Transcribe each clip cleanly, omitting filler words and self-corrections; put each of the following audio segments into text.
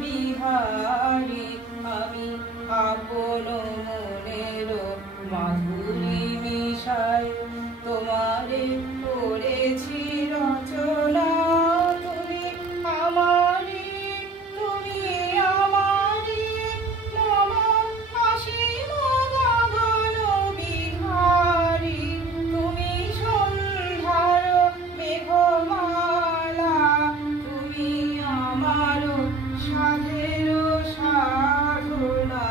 বিহারী আমি আপন মনের মাধুরী মিশায় তোমারে করেছি রচনা। তুমি আমারি তুমি আমারি মম অসীম গগন বিহারী তুমি সন্ধ্যার মেঘমালা তুমি আমার সাধের সাধনা।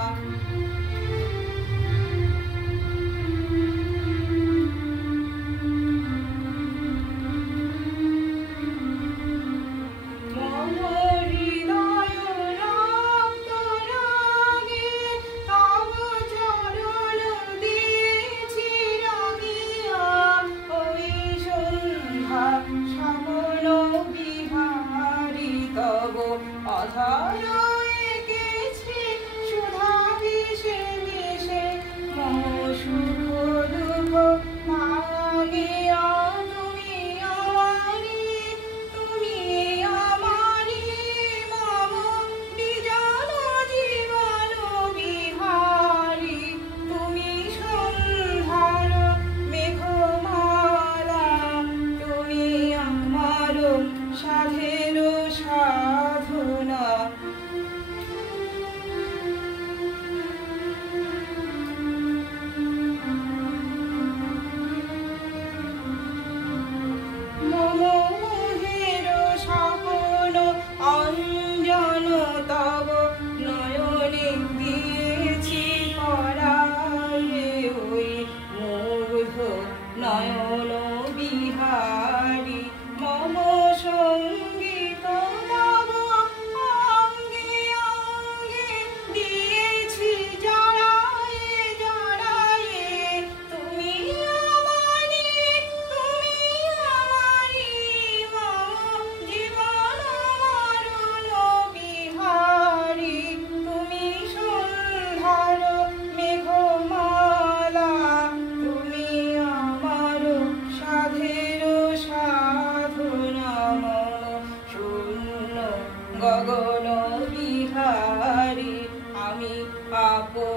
অধর এঁকেছি সুধা বিষে মিশে মম সুখ দুঃখ ভাঙিয়া তুমি আমারি তুমি আমারি মম বিজন জীবন বিহারী তুমি সন্ধ্যার মেঘমালা তুমি আমার সাধের সাধনা। মম মোহের স্বপ্ন অঞ্জন তব নয়নে দিয়েছি পরায়ে ওই মুগ্ধ নয়ন বিহারী মম সঙ্গীত তব অঙ্গে অঙ্গে দিয়েছি জড়ায়ে জড়ায়ে তুমি আমারি মম জীবন মরণ বিহারী তুমি সন্ধ্যার মেঘমালা তুমি আমার সাধের সাধনা। মম শূন্য গগন বিহারী আমি আপন